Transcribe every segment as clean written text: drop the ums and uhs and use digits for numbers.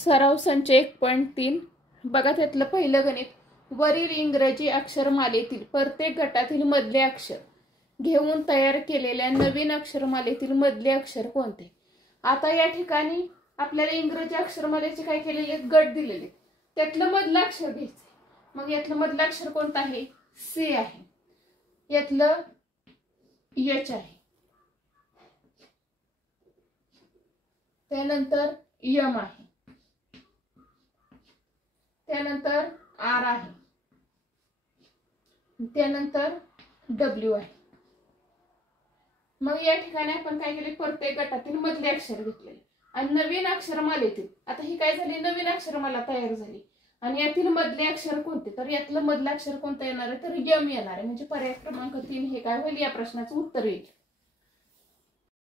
सराव संच 1.3 बघा त्यातलं पहिलं गणित. वरील इंग्रजी अक्षरमालेतील प्रत्येक गटातील मधले अक्षर घेऊन तयार केलेल्या नवीन अक्षरमालेतील मधले अक्षर कोणते. आता या ठिकाणी आपल्याला इंग्रजी अक्षरमालेचे काय केलेले गट दिलेले, त्यातलं मधलं अक्षर घ्यायचं. मग यातलं मधलं अक्षर कोणतं आहे, सी आहे. यातलं एच आहे, त्यानंतर यम आहे, त्यानंतर आर आहे, त्यानंतर डब्ल्यू आहे. मग या ठिकाणी आपण काय केले, प्रत्येक गटातील मधले अक्षर घेतले आणि नवीन अक्षरमालेतील, आता ही काय झाली, नवीन अक्षरमाला तयार झाली आणि यातील मधले अक्षर कोणते, तर यातलं मधलं अक्षर कोणतं येणार आहे, तर यम येणार आहे. म्हणजे पर्याय क्रमांक 3 हे काय होईल, या प्रश्नाचं उत्तर येईल.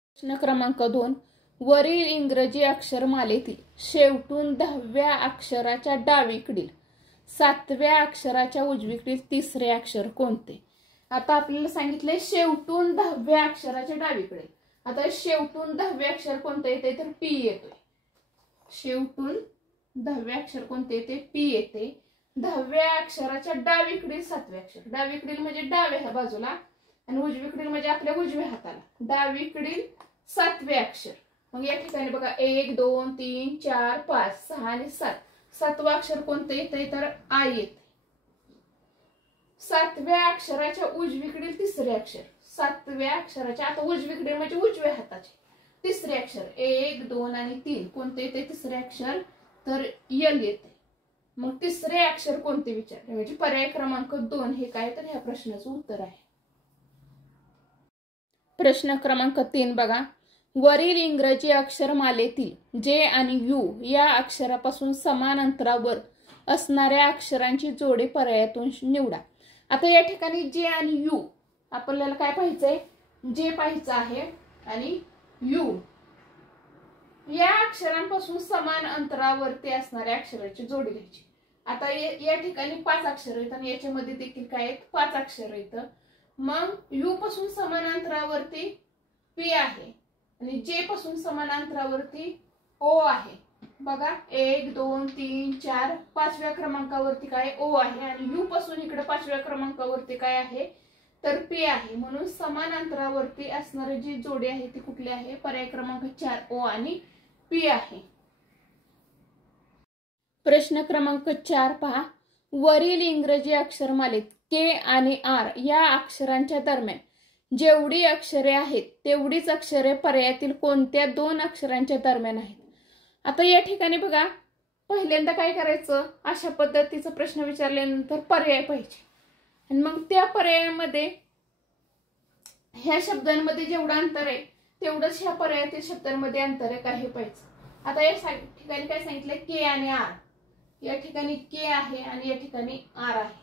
प्रश्न क्रमांक 2. वरील इंग्रजी अक्षरमालेतील शेवटून 10व्या अक्षराच्या डावीकडील 7व्या अक्षराच्या उजवीकडील तिसरे अक्षर कोणते. आता आपल्याला सांगितले शेवटून 10व्या अक्षराच्या डावीकडे. आता शेवटून 10वे अक्षर कोणते येते, तर पी येतोय. शेवटून 10वे अक्षर कोणते येते, पी येते. 10व्या अक्षराच्या डावीकडील 7वे अक्षर, डावीकडील म्हणजे डाव्या ह्या बाजूला आणि उजवीकडील म्हणजे आपल्या उजव्या हाताला, डावीकडील 7वे अक्षर. मग या ठिकाणी बघा 1 2 3 4 5 6 आणि 7. 7वं अक्षर कोणतं येते, तर आय येते. 7व्या अक्षराच्या उजवीकडील तिसरे अक्षर, 7व्या अक्षराच्या आता उजवीकडे म्हणजे उजव्या हाताचे तिसरे अक्षर 1 2 आणि 3 कोणते येते तिसरे अक्षर, तर यल येते. मग तिसरे अक्षर कोणते विचारले, म्हणजे पर्याय क्रमांक 2 हे काय, तर ह्या प्रश्नाचं उत्तर आहे. प्रश्न क्रमांक 3 बघा. वरील इंग्रजी अक्षरमालेतील जे आणि यू या अक्षरापासून समान अंतरावर असणाऱ्या अक्षरांची जोडी पर्यायातून निवडा. आता या ठिकाणी जे आणि यू आपल्याला काय पाहिजे, जे पाहिजे आहे आणि यू या अक्षरांपासून समान अंतरावरती असणाऱ्या अक्षराची जोडी घ्यायची. आता या ठिकाणी 5 अक्षर आहेत आणि याच्यामध्ये देखील काय आहेत, 5 अक्षर आहेत. मग यू पासून समान अंतरावरती पी आहे आणि जे पासून समान अंतरावरती ओ आहे. बघा 1 2 3 4 5व्या क्रमांकावरती काय ओ आहे आणि यू पासून इकडे 5व्या क्रमांकावरती काय आहे, तर पी आहे. म्हणून समान अंतरावरती असणारी जी जोडी आहे ती कुठली आहे, पर्याय क्रमांक 4 ओ आणि पी आहे. प्रश्न क्रमांक 4 पहा. वरील इंग्रजी अक्षरमालेत के आणि आर या अक्षरांच्या दरम्यान जेवढी अक्षरे आहेत तेवढीच अक्षरे पर्यायातील कोणत्या 2 अक्षरांच्या दरम्यान आहेत. आता या ठिकाणी बघा पहिल्यांदा काय करायचं, अशा पद्धतीचा प्रश्न विचारल्यानंतर पर्याय पाहिजे आणि मग त्या पर्यायामध्ये ह्या शब्दांमध्ये जेवढं अंतर आहे तेवढंच ह्या पर्यायातील शब्दांमध्ये अंतर आहे काय हे पाहिजे. आता या ठिकाणी काय सांगितलंय, के आणि आर. या ठिकाणी के आहे आणि या ठिकाणी आर आहे.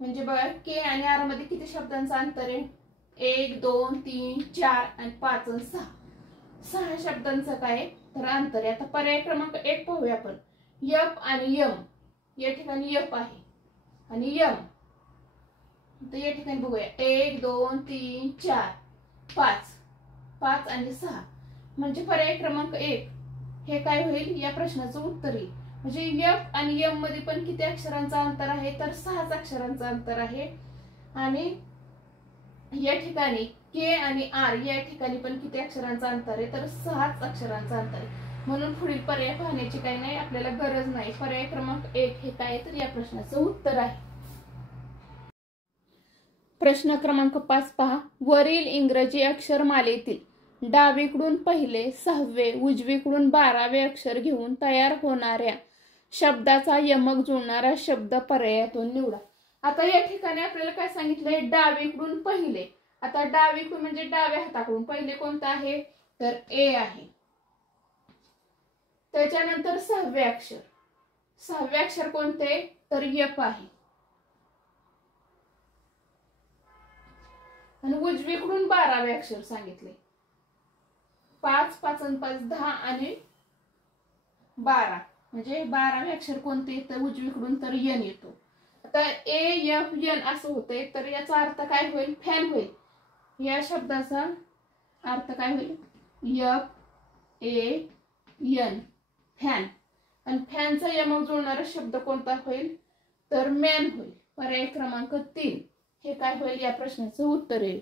म्हणजे बघा के आणि आर मध्ये किती शब्दांचं अंतर आहे, 1 2 3 4 आणि 5 आणि 6. 6 शब्दांचं काय तर अंतर आहे. आता पर्याय क्रमांक 1 पाहूया आपण. यप आणि यम. या ठिकाणी यप आहे आणि यम. तर या ठिकाणी बघूया 1 2 3 4 5 5 आणि 6 म्हणजे पर्याय क्रमांक 1 हे काय होईल, या प्रश्नाचं उत्तर येईल. म्हणजे यप आणि यम मध्ये पण किती अक्षरांचं अंतर आहे, तर 6 अक्षरांचं अंतर आहे. आणि या ठिकाणी के आणि आर या ठिकाणी पण किती अक्षरांचं अंतर आहे, तर 6 अक्षरांचं अंतर आहे. म्हणून पुढील पर्याय पाहण्याची काही नाही, आपल्याला गरज नाही. पर्याय क्रमांक 1 हे काय, तर या प्रश्नाचं उत्तर आहे. प्रश्न क्रमांक 5 पहा. वरील इंग्रजी अक्षरमालेतील डावीकडून पहिले 6वे उजवीकडून 12वे अक्षर घेऊन तयार होणाऱ्या शब्दाचा यमक जुळणारा शब्द पर्यायातून निवडा. आता या ठिकाणी आपल्याला काय सांगितलंय, डावीकडून पहिले. आता डावीकडून म्हणजे डाव्या हाताकडून पहिले कोणतं आहे, तर ए आहे. त्याच्यानंतर 6वे अक्षर, 6वे अक्षर कोणते, तर यप आहे. आणि उजवीकडून 12वे अक्षर सांगितले, 5 5 आणि 5 10 आणि 12 म्हणजे 12वे अक्षर कोणते, तर उजवीकडून तर यन येतो. आता ए एफ एन असं होतंय, तर याचा अर्थ काय होईल, फॅन होईल. या शब्दाचा अर्थ काय होईल, एफ ए एन फॅन. आणि फॅनचा यमक जुळणारा शब्द कोणता होईल तर मॅन होईल. पर्याय क्रमांक 3 हे काय होईल या प्रश्नाचं उत्तर येईल.